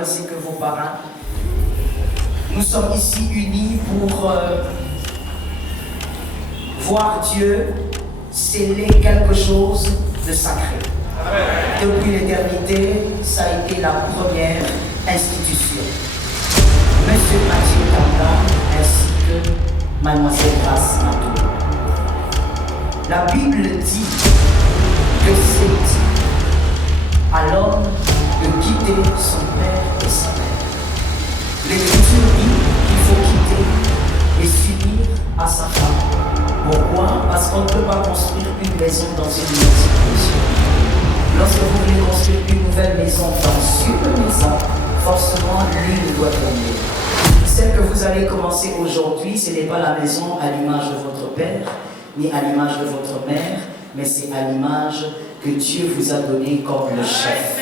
ainsi que vos parrains. Nous sommes ici unis pour voir Dieu sceller quelque chose de sacré. Depuis l'éternité, ça a été la première institution. Monsieur Mathieu Kanda ainsi que Mademoiselle Grace Matou. La Bible dit que c'est dit à l'homme de quitter son père et sa mère. L'Écriture dit qu'il faut quitter et s'unir à sa femme. Pourquoi? Parce qu'on ne peut pas construire une maison dans une maison. Lorsque vous voulez construire une nouvelle maison dans une maison, forcément l'une doit tomber. Celle que vous allez commencer aujourd'hui, ce n'est pas la maison à l'image de votre père, ni à l'image de votre mère, mais c'est à l'image que Dieu vous a donnée comme le chef.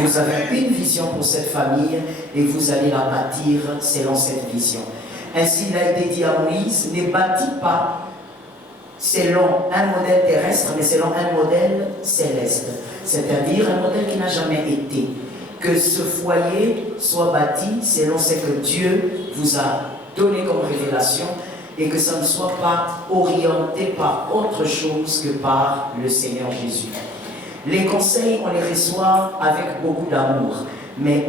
Vous avez une vision pour cette famille et vous allez la bâtir selon cette vision. Ainsi, il a été dit à Moïse, ne bâtis pas selon un modèle terrestre, mais selon un modèle céleste. C'est-à-dire un modèle qui n'a jamais été. Que ce foyer soit bâti selon ce que Dieu vous a donné comme révélation et que ça ne soit pas orienté par autre chose que par le Seigneur Jésus. Les conseils, on les reçoit avec beaucoup d'amour, mais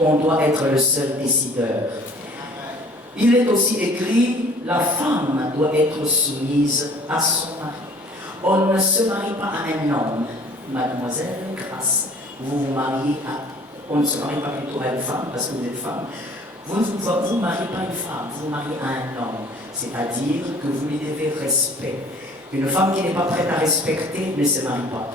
on doit être le seul décideur. Il est aussi écrit, la femme doit être soumise à son mari. On ne se marie pas à un homme, mademoiselle Grace. Vous vous mariez à... On ne se marie pas plutôt à une femme, parce que vous êtes femme. Vous ne mariez pas une femme, vous mariez à un homme. C'est-à-dire que vous lui devez respect. Une femme qui n'est pas prête à respecter ne se marie pas.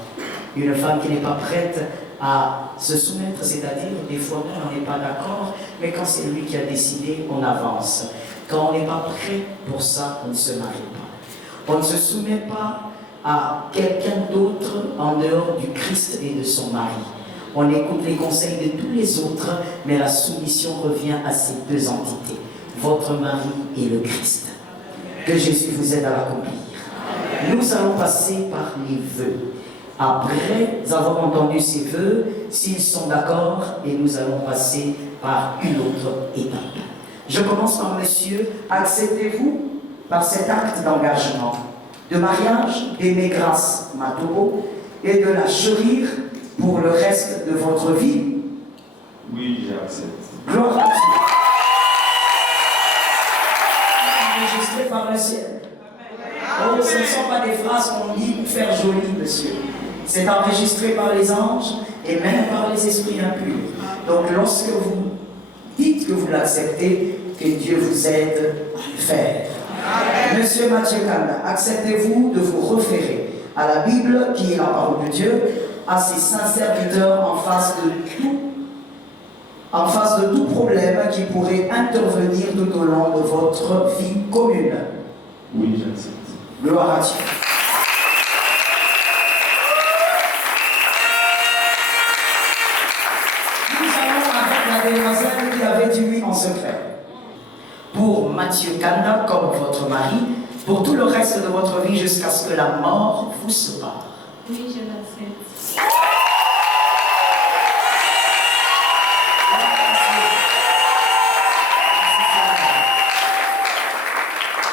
Une femme qui n'est pas prête à se soumettre, c'est-à-dire des fois on n'est pas d'accord, mais quand c'est lui qui a décidé, on avance. Quand on n'est pas prêt pour ça, on ne se marie pas. On ne se soumet pas à quelqu'un d'autre en dehors du Christ et de son mari. On écoute les conseils de tous les autres, mais la soumission revient à ces deux entités, votre mari et le Christ. Que Jésus vous aide à l'accomplir. Nous allons passer par les vœux. Après avoir entendu ces vœux, s'ils sont d'accord, et nous allons passer par une autre étape. Je commence par monsieur, acceptez-vous par cet acte d'engagement, de mariage d'aimer Grace Matobo et de la chérir pour le reste de votre vie? Oui, j'accepte. Gloire à Dieu. Enregistré par le ciel. Oh, ce ne sont pas des phrases qu'on dit pour faire joli, monsieur. C'est enregistré par les anges et même par les esprits impurs. Donc, lorsque vous dites que vous l'acceptez, que Dieu vous aide à le faire. Amen. Monsieur Mathieu Kanda, acceptez-vous de vous référer à la Bible, qui est la parole de Dieu, à ses saints serviteurs en face de tout problème qui pourrait intervenir tout au long de votre vie commune? Oui, j'accepte. Gloire à Dieu. Nous allons avec la demoiselle qui avait dit oui en secret. Pour Mathieu Kanda comme votre mari, pour tout le reste de votre vie jusqu'à ce que la mort vous sépare. Oui, je l'accepte.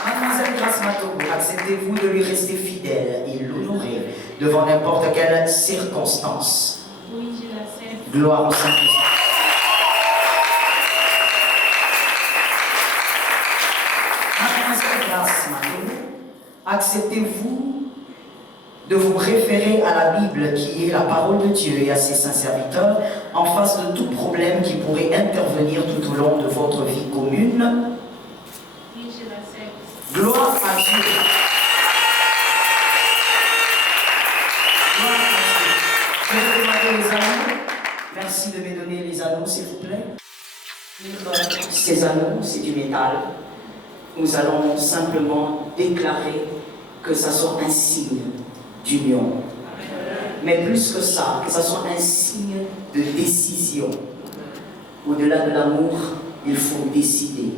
Mademoiselle Grace Matobo, acceptez-vous de lui rester fidèle et l'honorer devant n'importe quelle circonstance? Oui, je l'accepte. Gloire au Saint-Esprit. Mademoiselle Grace Matobo, acceptez-vous de vous référer à la Bible qui est la parole de Dieu et à ses saints serviteurs en face de tout problème qui pourrait intervenir tout au long de votre vie commune? Oui, je l'accepte. Gloire à Dieu. Gloire à Dieu. Je vais demander les anneaux. Merci de me donner les anneaux, s'il vous plaît. Ces anneaux, c'est du métal. Nous allons simplement déclarer que ça soit un signe d'union. Mais plus que ça, que ça soit un signe de décision. Au-delà de l'amour, il faut décider.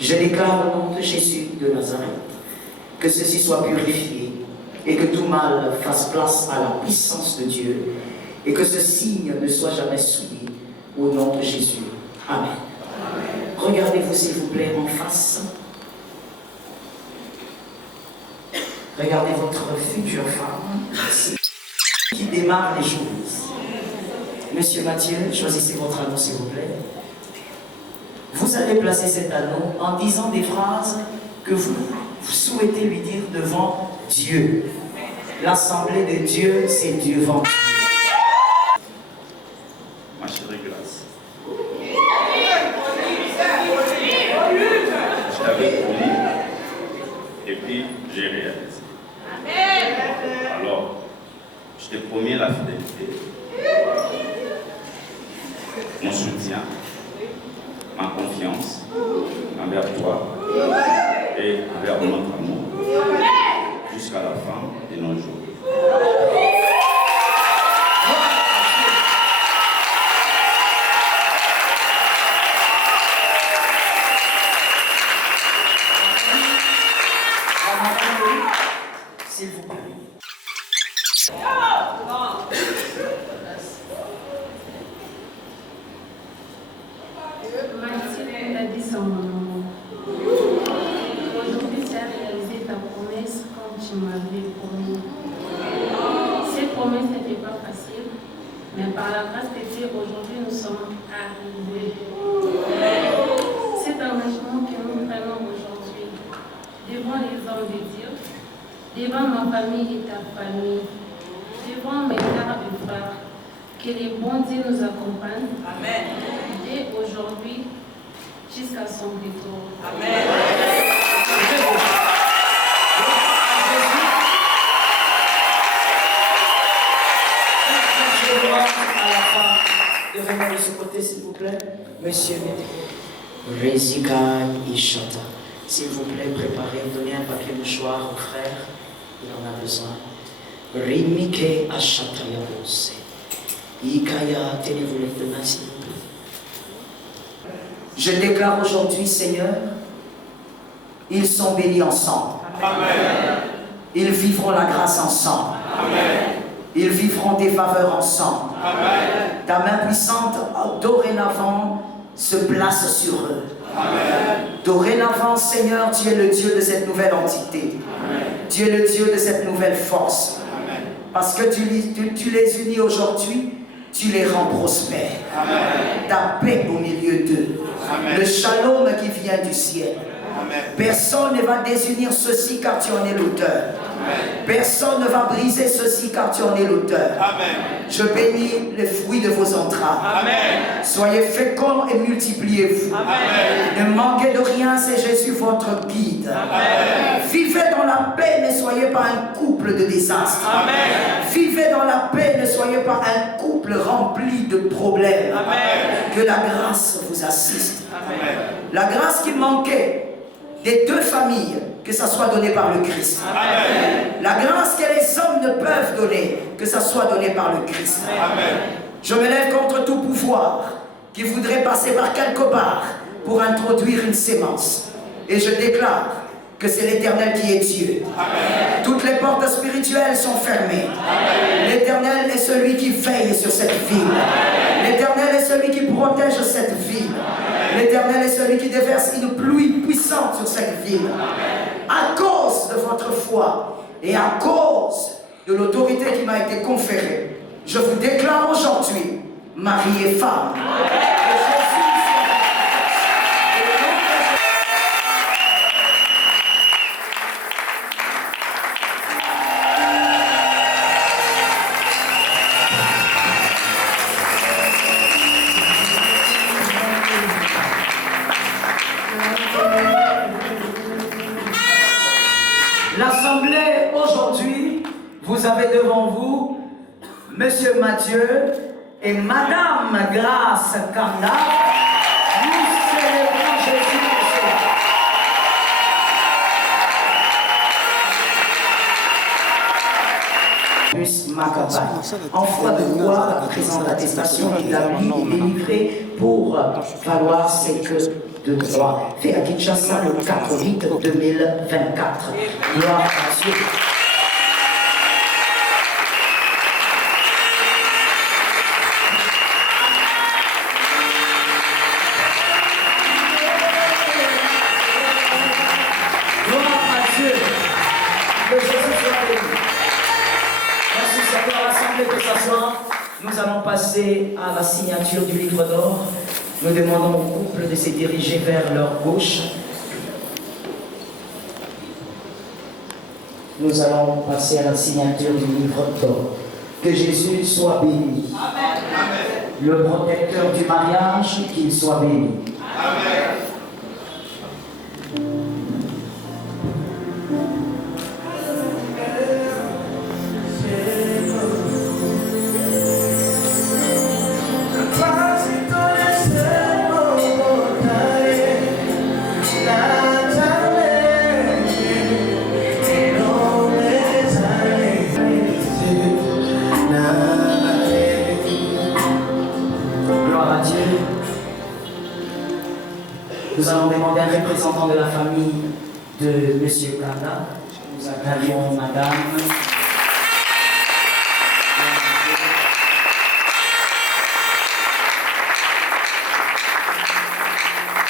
Je déclare au nom de Jésus de Nazareth que ceci soit purifié et que tout mal fasse place à la puissance de Dieu et que ce signe ne soit jamais souillé Au nom de Jésus. Amen. Regardez-vous s'il vous plaît en face. Regardez votre future femme qui démarre les choses. Monsieur Mathieu, choisissez votre anneau s'il vous plaît. Vous allez placer cet anneau en disant des phrases que vous souhaitez lui dire devant Dieu. L'assemblée de Dieu, c'est Dieu devant Dieu. Ma chérie Grâce, je t'avais promis et puis j'ai réalisé. Alors, je t'ai promis la fidélité, mon soutien, ma confiance envers toi et envers notre amour jusqu'à la fin de nos jours. S'il vous plaît. Mathilde a dit son nom. Aujourd'hui, tu as réalisé ta promesse comme tu m'avais promis. Cette promesse n'était pas facile, mais par la grâce de Dieu, aujourd'hui, nous sommes arrivés. Cet engagement que nous prenons aujourd'hui, devant les hommes de Dieu, devant ma famille et ta famille, devant mes frères et frères, que les bons Dieu nous accompagnent. Amen. Dès aujourd'hui jusqu'à son retour. Amen. Je demande à la femme de venir de ce côté, s'il vous plaît. Monsieur Rezika Ishata, s'il vous plaît, préparez, donnez un papier mouchoir au frère. Il en a besoin. Rimike Ashata Yabose. Ikaya, tenez-vous les deux mains, s'il vous plaît. Je déclare aujourd'hui, Seigneur, ils sont bénis ensemble. Amen. Ils vivront la grâce ensemble. Amen. Ils vivront des faveurs ensemble. Amen. Ta main puissante, dorénavant, se place sur eux. Amen. Dorénavant, Seigneur, tu es le Dieu de cette nouvelle entité. Amen. Tu es le Dieu de cette nouvelle force. Amen. Parce que tu les unis aujourd'hui, tu les rends prospères. Amen. Ta paix au milieu d'eux. Le shalom qui vient du ciel. Amen. Personne ne va désunir ceci car tu en es l'auteur. Personne ne va briser ceci car tu en es l'auteur. Je bénis les fruits de vos entrailles. Amen. Soyez féconds et multipliez-vous. Ne manquez de rien, c'est Jésus votre guide. Amen. Vivez dans la paix, ne soyez pas un couple de désastres. Amen. Vivez dans la paix, ne soyez pas un couple rempli de problèmes. Amen. Que la grâce vous assiste. Amen. La grâce qui manquait des deux familles, que ça soit donné par le Christ. Amen. La grâce que les hommes ne peuvent donner, que ça soit donné par le Christ. Amen. Je me lève contre tout pouvoir qui voudrait passer par quelque part pour introduire une sémence. Et je déclare que c'est l'Éternel qui est Dieu. Amen. Toutes les portes spirituelles sont fermées. L'Éternel est celui qui veille sur cette ville. L'Éternel est celui qui protège cette ville. L'Éternel est celui qui déverse une pluie puissante sur cette ville. À cause de votre foi et à cause de l'autorité qui m'a été conférée, je vous déclare aujourd'hui, mari et femme. L'Assemblée aujourd'hui, vous avez devant vous Monsieur Mathieu et Madame Grâce Kanda. Nous célébrons Jésus Christ. En foi de quoi la présente attestation établie et délivrée pour valoir ce que de droit, fait à Kinshasa le 4 août 2024. Gloire à Dieu. Nous allons passer à la signature du livre d'or. Nous demandons au couple de se diriger vers leur gauche. Nous allons passer à la signature du livre d'or. Que Jésus soit béni. Amen. Le protecteur du mariage, qu'il soit béni. Amen. Nous allons demander un représentant de la famille de M. Kanda. Nous accueillons Madame.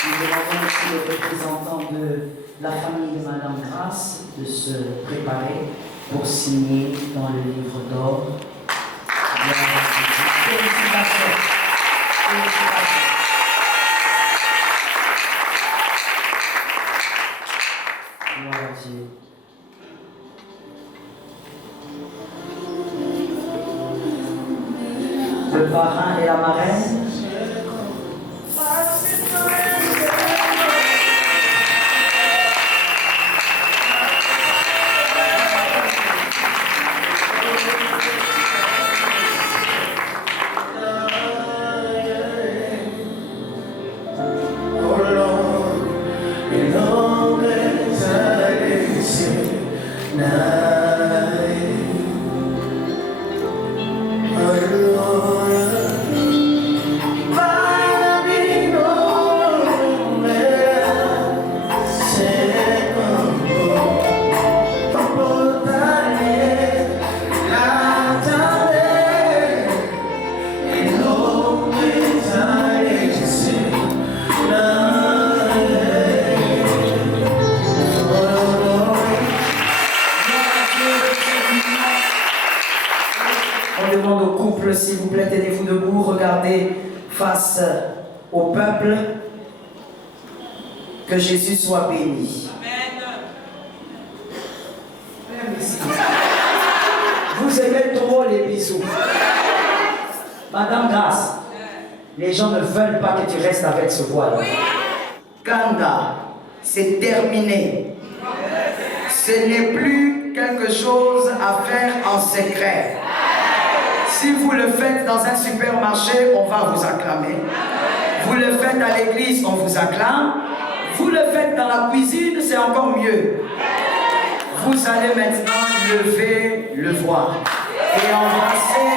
Nous demandons aussi le représentant de la famille de Madame Grace de se préparer pour signer dans le livre d'or. Félicitations. Félicitations. Gloire à Dieu. Le parrain et la marraine. On demande au couple, s'il vous plaît, tenez-vous debout, regardez face au peuple. Que Jésus soit béni. Amen. Vous aimez trop les bisous. Madame Grace, les gens ne veulent pas que tu restes avec ce voile. Kanda, c'est terminé. Ce n'est plus quelque chose à faire en secret. Si vous le faites dans un supermarché, on va vous acclamer. Vous le faites à l'église, on vous acclame. Vous le faites dans la cuisine, c'est encore mieux. Vous allez maintenant lever le voile et embrasser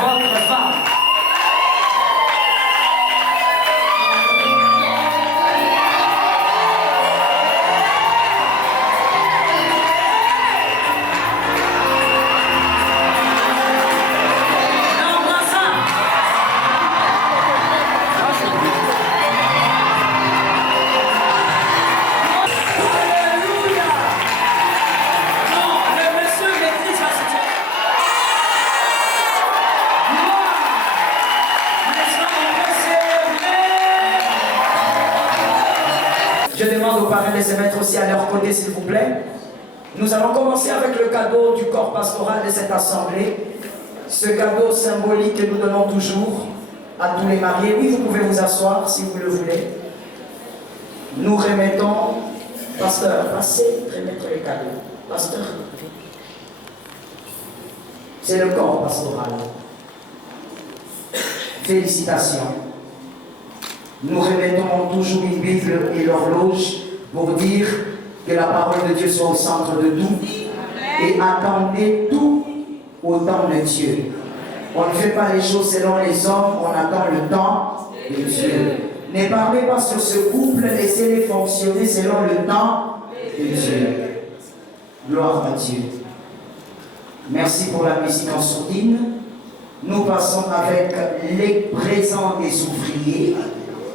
votre femme. Je demande aux parents de se mettre aussi à leur côté, s'il vous plaît. Nous allons commencer avec le cadeau du corps pastoral de cette assemblée. Ce cadeau symbolique que nous donnons toujours à tous les mariés. Oui, vous pouvez vous asseoir si vous le voulez. Nous remettons, pasteur, passez, remettre les cadeaux. Pasteur, c'est le corps pastoral. Félicitations. Nous remettons toujours une Bible et l'horloge pour dire que la parole de Dieu soit au centre de tout. Et attendez tout au temps de Dieu. On ne fait pas les choses selon les hommes, on attend le temps de Dieu. Ne parlez pas sur ce couple, laissez-les fonctionner selon le temps de Dieu. Gloire à Dieu. Merci pour la musique en sourdine. Nous passons avec les présents des ouvriers.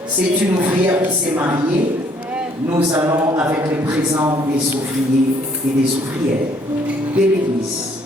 C'est une ouvrière qui s'est mariée. Nous allons avec les présents des ouvriers et des ouvrières de l'Église.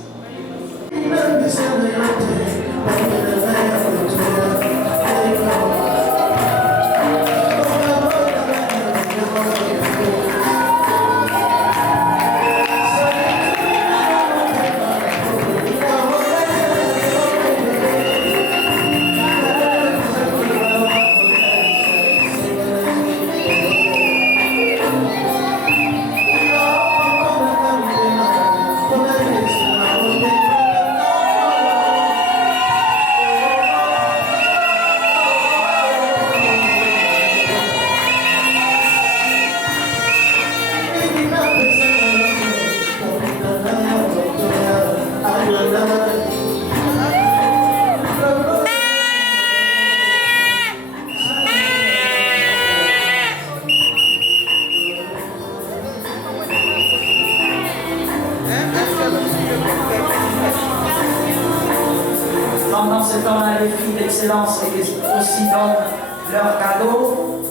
a les filles d'excellence qui aussi donnent leurs cadeaux.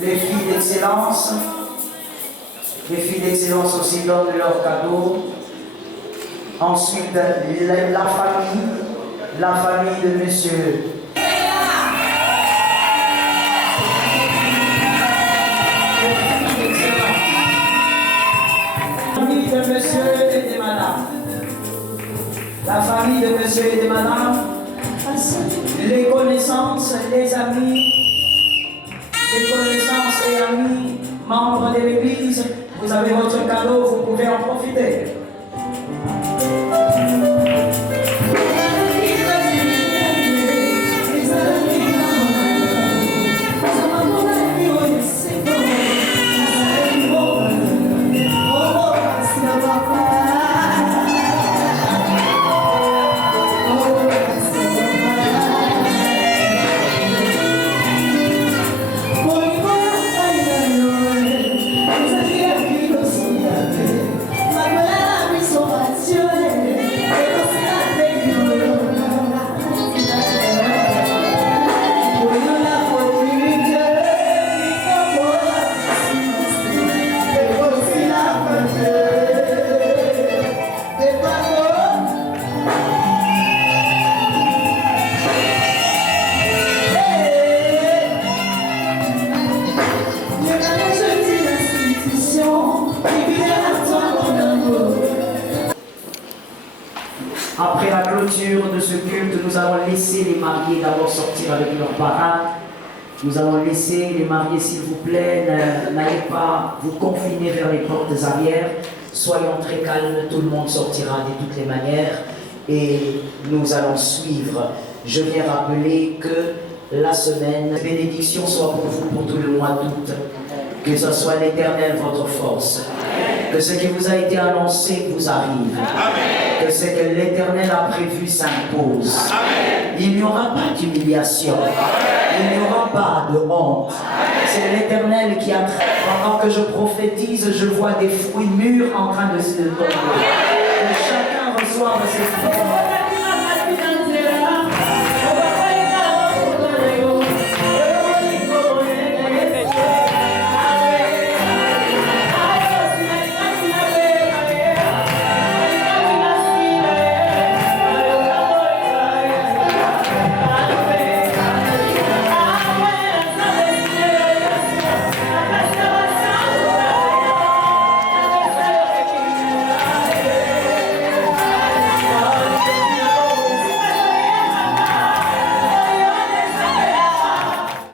Les filles d'excellence aussi donnent leurs cadeaux. Ensuite, la famille de monsieur. La famille de monsieur et de madame. La famille de monsieur et de madame. Les connaissances, les amis, les connaissances et amis, membres de l'église, vous avez votre cadeau, vous pouvez en profiter. Après la clôture de ce culte, nous allons laisser les mariés d'abord sortir avec leurs parrains. Nous allons laisser les mariés, s'il vous plaît, n'allez pas vous confiner vers les portes arrière. Soyons très calmes, tout le monde sortira de toutes les manières et nous allons suivre. Je viens rappeler que la semaine, bénédiction soit pour vous pour tout le mois d'août. Que ce soit l'Éternel votre force. Que ce qui vous a été annoncé vous arrive. Amen. Que ce que l'Éternel a prévu s'impose. Il n'y aura pas d'humiliation. Il n'y aura pas de honte. C'est l'Éternel qui a... Pendant que je prophétise, je vois des fruits mûrs en train de se tomber. Que chacun reçoive ses fruits.